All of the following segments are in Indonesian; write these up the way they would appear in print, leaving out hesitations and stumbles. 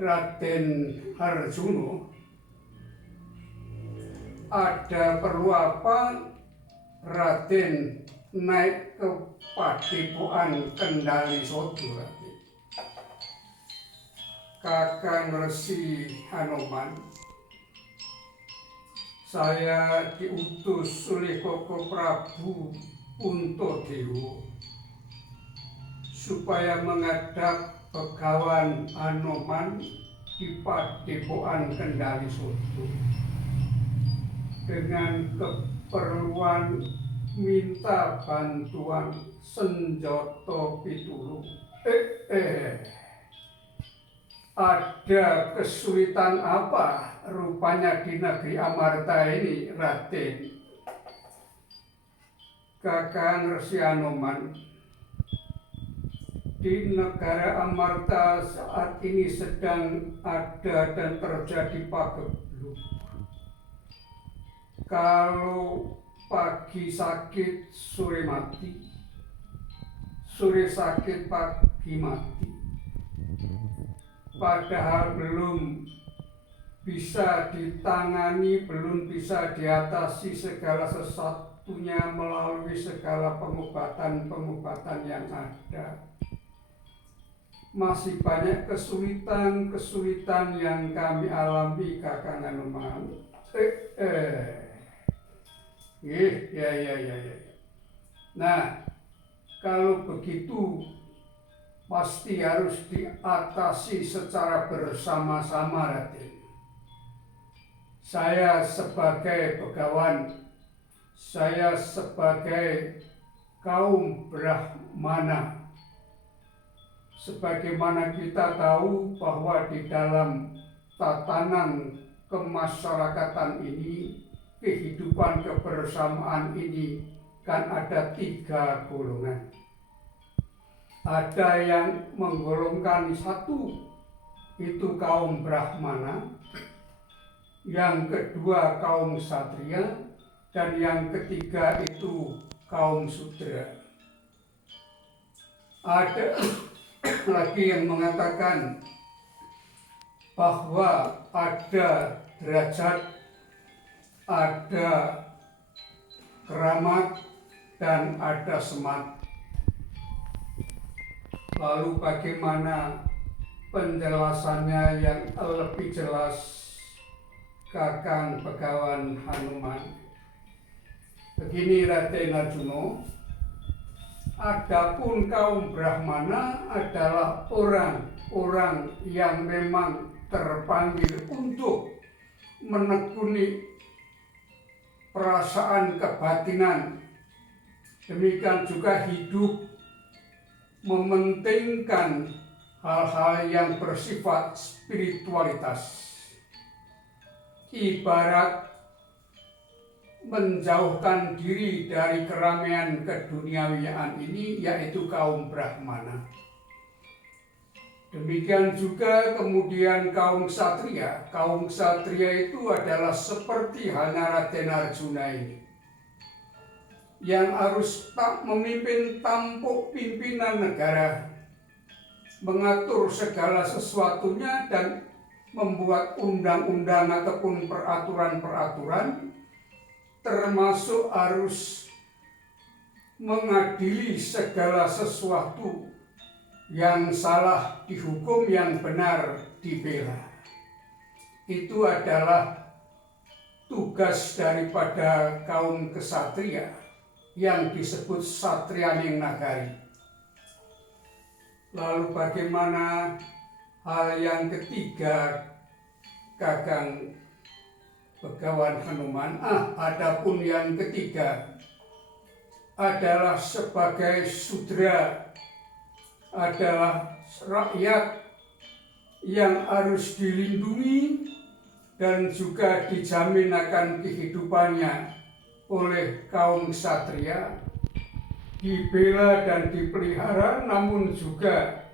Raden Harjuno, ada perlu apa Raden naik ke Padepokan Kendali Sodo, Raden? Kakang Resi Hanoman, saya diutus oleh Koko Prabu Puntadewa supaya menghadap Begawan Hanoman di Padepokan Kendali Sodo dengan keperluan minta bantuan senjata pitulung. Ada kesulitan apa rupanya di negeri Amarta ini, Raden? Kakang Resi Hanoman, di negara Amarta saat ini sedang ada dan terjadi pagebluk. Kalau pagi sakit, sore mati. Sore sakit, pagi mati. Padahal belum bisa ditangani, belum bisa diatasi segala sesuatunya melalui segala pengobatan-pengobatan yang ada. Masih banyak kesulitan-kesulitan yang kami alami, Kakang Hanoman. Ya. Nah, kalau begitu pasti harus diatasi secara bersama-sama, Raden. Saya sebagai Begawan, saya sebagai kaum Brahmana, sebagaimana kita tahu bahwa di dalam tatanan kemasyarakatan ini, kehidupan kebersamaan ini kan ada 3 golongan. Ada yang menggolongkan satu, itu kaum Brahmana, yang kedua kaum Ksatria, dan yang ketiga itu kaum Sudra. Ada lagi yang mengatakan bahwa ada derajat, ada keramat, dan ada semat. Lalu bagaimana penjelasannya yang lebih jelas, Kakang Begawan Hanoman? Begini, Raden Harjuno, adapun kaum Brahmana adalah orang-orang yang memang terpanggil untuk menekuni perasaan kebatinan, demikian juga hidup mementingkan hal-hal yang bersifat spiritualitas, ibarat menjauhkan diri dari keramaian keduniawian ini, yaitu kaum Brahmana. Demikian juga kemudian kaum Ksatria. Kaum Ksatria itu adalah seperti halnya Raden Harjuna ini, yang harus memimpin tampuk pimpinan negara, mengatur segala sesuatunya dan membuat undang-undang ataupun peraturan-peraturan, termasuk harus mengadili segala sesuatu, yang salah dihukum, yang benar dibela. Itu adalah tugas daripada kaum Ksatria yang disebut Satriyaning Nagari. Lalu bagaimana hal yang ketiga, Kakang Begawan Hanoman? Adapun yang ketiga adalah sebagai Sudra, adalah rakyat yang harus dilindungi dan juga dijamin akan kehidupannya oleh kaum Ksatria, dibela dan dipelihara, namun juga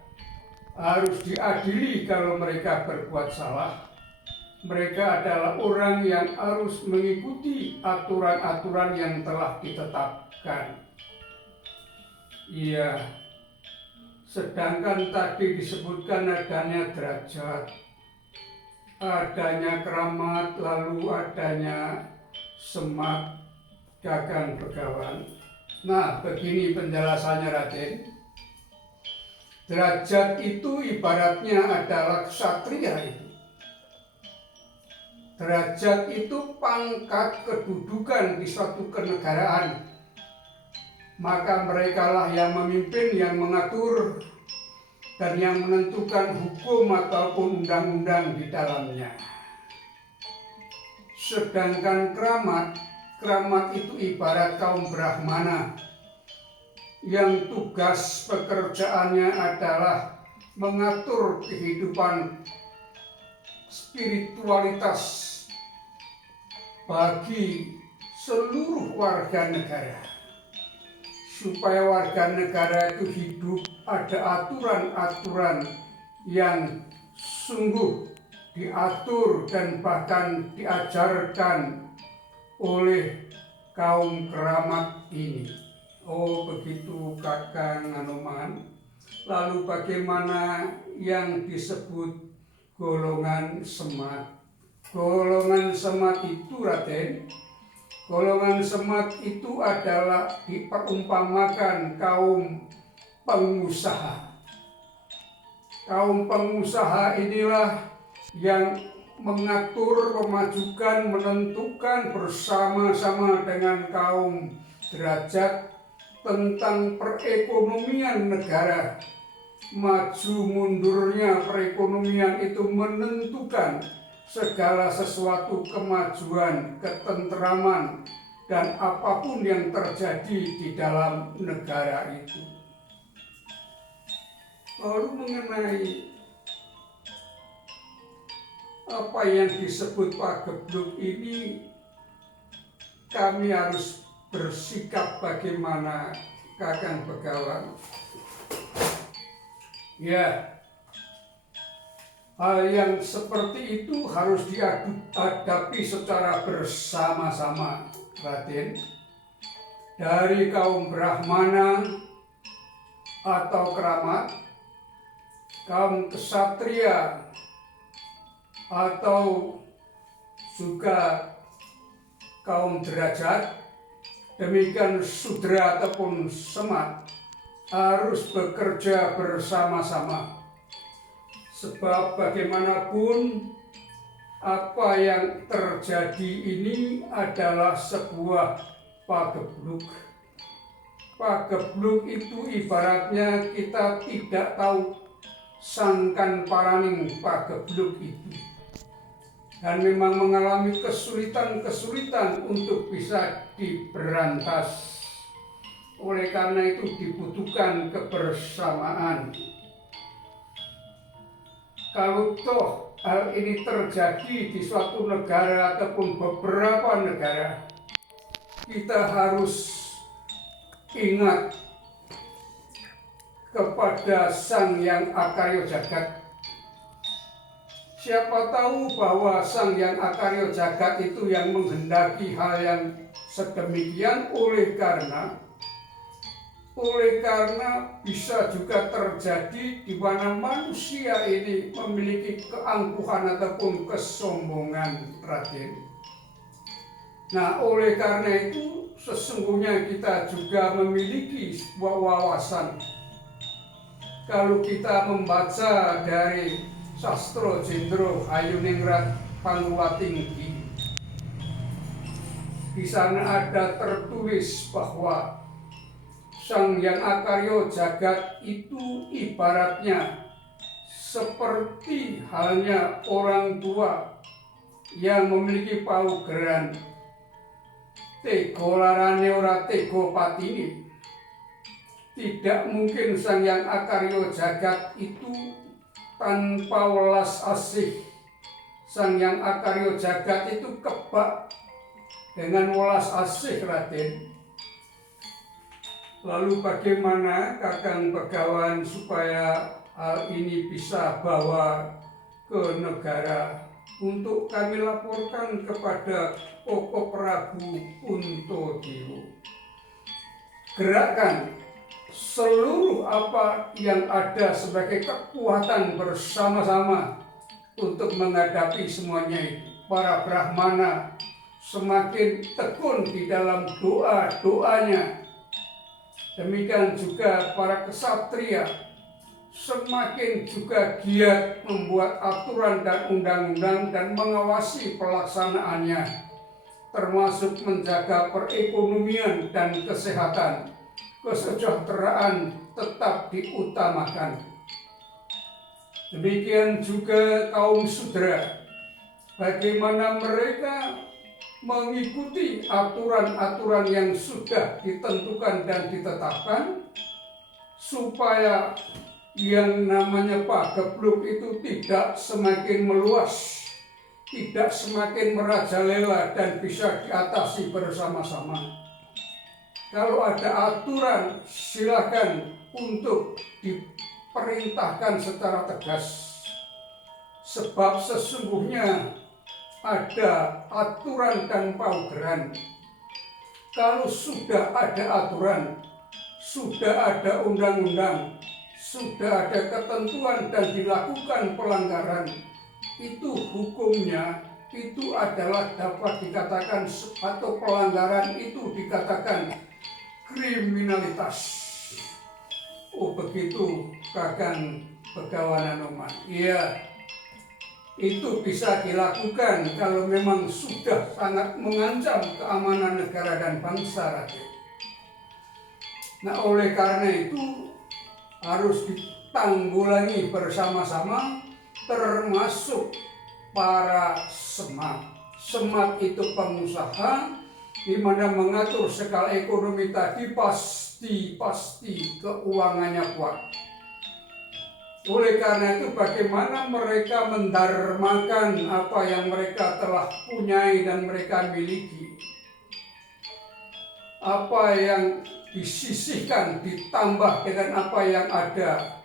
harus diadili kalau mereka berbuat salah. Mereka adalah orang yang harus mengikuti aturan-aturan yang telah ditetapkan. Iya, sedangkan tadi disebutkan adanya derajat, adanya Kramat, lalu adanya Semat Kakang Begawan. Nah, begini penjelasannya Raden. Derajat itu ibaratnya adalah ksatria itu. Derajat itu pangkat kedudukan di suatu kenegaraan. Maka merekalah yang memimpin, yang mengatur, dan yang menentukan hukum ataupun undang-undang di dalamnya. Sedangkan Kramat itu ibarat kaum Brahmana yang tugas pekerjaannya adalah mengatur kehidupan spiritualitas bagi seluruh warga negara, supaya warga negara itu hidup ada aturan-aturan yang sungguh diatur dan bahkan diajarkan oleh kaum Kramat ini. Oh begitu Kakang Anoman. Lalu bagaimana yang disebut golongan Semat? Golongan Semat itu Raden, golongan Semat itu adalah diperumpamakan kaum pengusaha. Kaum pengusaha inilah yang mengatur, memajukan, menentukan bersama-sama dengan kaum derajat tentang perekonomian negara. Maju mundurnya perekonomian itu menentukan segala sesuatu kemajuan, ketentraman, dan apapun yang terjadi di dalam negara itu. Lalu mengenai apa yang disebut pagebluk ini, kami harus bersikap bagaimana Kakang Begawan? Ya, hal yang seperti itu harus dihadapi secara bersama-sama, Raden. Dari kaum Brahmana atau Kramat, kaum Ksatria, atau juga kaum derajat, demikian Sudra ataupun Semat, harus bekerja bersama-sama. Sebab bagaimanapun apa yang terjadi ini adalah sebuah pagebluk. Pagebluk itu ibaratnya kita tidak tahu sangkan paraning pagebluk itu, dan memang mengalami kesulitan-kesulitan untuk bisa diberantas. Oleh karena itu dibutuhkan kebersamaan. Kalau toh hal ini terjadi di suatu negara ataupun beberapa negara, kita harus ingat kepada Sang Yang Akarya Jagat. Siapa tahu bahwa Sang Yang Akarya Jagat itu yang menghendaki hal yang sedemikian, oleh karena bisa juga terjadi di mana manusia ini memiliki keangkuhan ataupun kesombongan, Raden. Nah, oleh karena itu sesungguhnya kita juga memiliki sebuah wawasan. Kalau kita membaca dari Sastra Jendro Hayuningrat Panguwatinggi, di sana ada tertulis bahwa Sang Yang Akarya Jagat itu ibaratnya seperti halnya orang tua yang memiliki paugeran, tega larane ora tega patine. Tidak mungkin Sang Yang Akarya Jagat itu tanpa welas asih. Sang Yang Akarya Jagat itu kebak dengan welas asih, Raden. Lalu bagaimana Kakang Begawan supaya hal ini bisa bawa ke negara untuk kami laporkan kepada Koko Prabu Puntadewa? Gerakkan seluruh apa yang ada sebagai kekuatan bersama-sama untuk menghadapi semuanya itu. Para Brahmana semakin tekun di dalam doa-doanya. Demikian juga para kesatria semakin juga giat membuat aturan dan undang-undang dan mengawasi pelaksanaannya, termasuk menjaga perekonomian dan kesehatan. Kesejahteraan tetap diutamakan. Demikian juga kaum Sudra, bagaimana mereka mengikuti aturan-aturan yang sudah ditentukan dan ditetapkan, supaya yang namanya pagebluk itu tidak semakin meluas, tidak semakin merajalela dan bisa diatasi bersama-sama. Kalau ada aturan, silakan untuk diperintahkan secara tegas. Sebab sesungguhnya ada aturan dan paugeran. Kalau sudah ada aturan, sudah ada undang-undang, sudah ada ketentuan dan dilakukan pelanggaran, itu hukumnya itu adalah dapat dikatakan, atau pelanggaran itu dikatakan kriminalitas. Oh begitu Kakang Begawan Hanoman. Iya, itu bisa dilakukan kalau memang sudah sangat mengancam keamanan negara dan bangsa, Raden. Nah, oleh karena itu harus ditanggulangi bersama-sama, termasuk para semat. Semat itu pengusaha, di mana mengatur skala ekonomi tadi pasti keuangannya kuat. Oleh karena itu bagaimana mereka mendarmakan apa yang mereka telah punyai dan mereka miliki. Apa yang disisihkan ditambah dengan apa yang ada,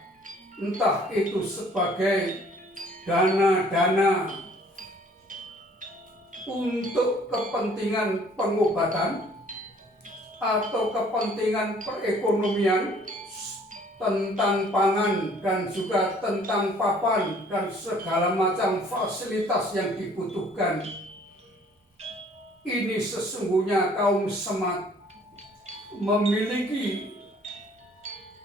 entah itu sebagai dana-dana untuk kepentingan pengobatan atau kepentingan perekonomian, tentang pangan dan juga tentang papan dan segala macam fasilitas yang dibutuhkan. Ini sesungguhnya kaum semat memiliki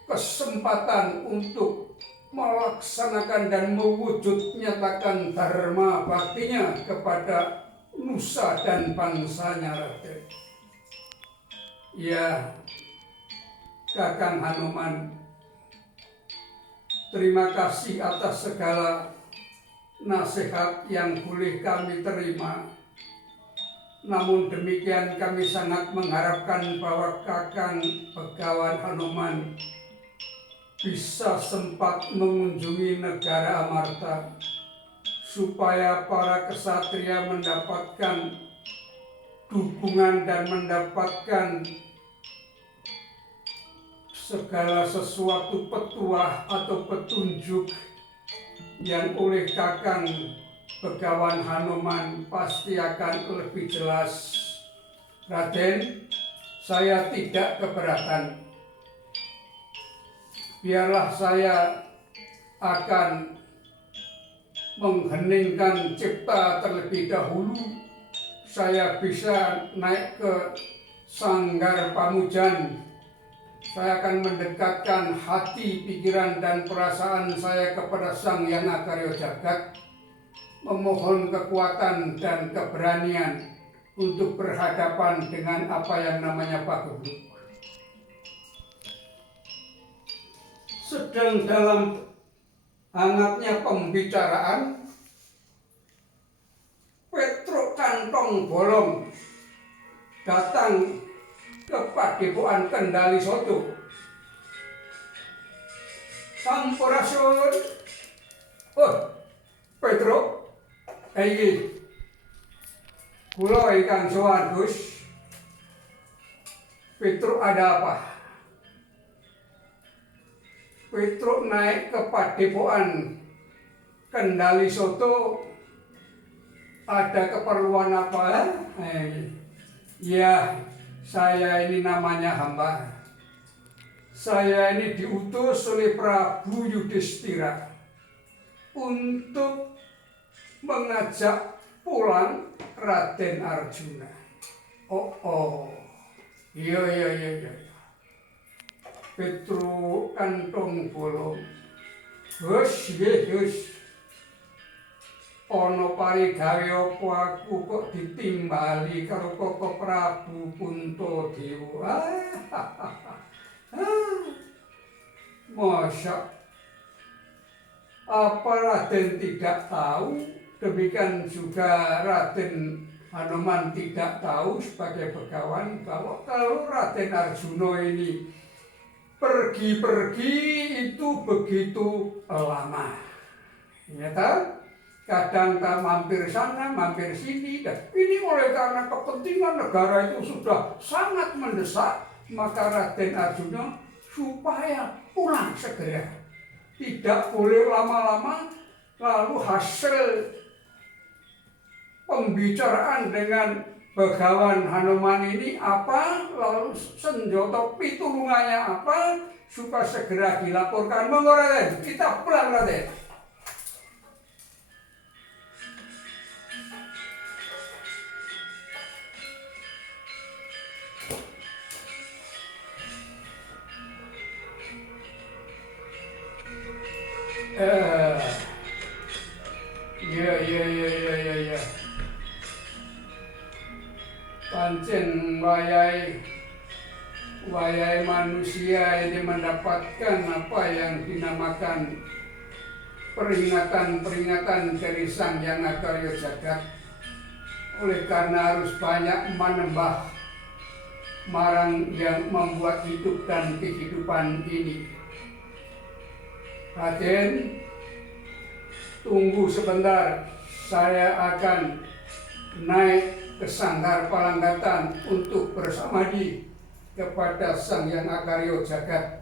kesempatan untuk melaksanakan dan mewujud nyatakan dharma baktinya kepada nusa dan bangsanya, Raden. Ya, Kakang Hanoman, terima kasih atas segala nasihat yang boleh kami terima. Namun demikian kami sangat mengharapkan bahwa Kakang Begawan Hanoman bisa sempat mengunjungi negara Amarta, supaya para kesatria mendapatkan dukungan dan mendapatkan segala sesuatu petuah atau petunjuk yang oleh Kakang Begawan Hanoman pasti akan lebih jelas. Raden, saya tidak keberatan. Biarlah saya akan mengheningkan cipta terlebih dahulu. Saya bisa naik ke Sanggar Pamujan. Saya akan mendekatkan hati, pikiran, dan perasaan saya kepada Sang Hyang Akarya Jagat, memohon kekuatan dan keberanian untuk berhadapan dengan apa yang namanya pagebluk. Sedang dalam hangatnya pembicaraan, Petruk Kantong Bolong datang ke Padepokan Kendali Soto. Sampurasun. Oh, Petruk, iki kula ingkang sowan, Gus. Petruk, ada apa? Petruk naik ke Padepokan Kendali Soto, ada keperluan apa? Ya, saya ini namanya hamba. Saya ini diutus oleh Prabu Yudhistira untuk mengajak pulang Raden Arjuna. Iya. Petru kantong bolong. Hus. Ana parigawe apa aku kok ditimbali karo Koko Prabu Puntadewa. Masa apa Raden tidak tahu? Demikian juga Raden Hanoman tidak tahu sebagai begawan bahwa kalau Raden Arjuna ini pergi itu begitu lama. Ya kan? Kadang tak mampir sana, mampir sini. Dan ini oleh karena kepentingan negara itu sudah sangat mendesak, maka Raden Arjuna supaya pulang segera. Tidak boleh lama-lama, lalu hasil pembicaraan dengan begawan Hanoman ini apa, lalu senjata pitulungannya apa, supaya segera dilaporkan. Monggo Raden, kita pulang Raden. Iya. Pancen wayai manusia ini mendapatkan apa yang dinamakan peringatan dari Sang Hyang Akarya Jagat. Oleh karena harus banyak menembah marang yang membuat hidup dan kehidupan ini. Raden, tunggu sebentar, saya akan naik ke Sanggar Palanggatan untuk bersamadi kepada Sang Hyang Akarya Jagat.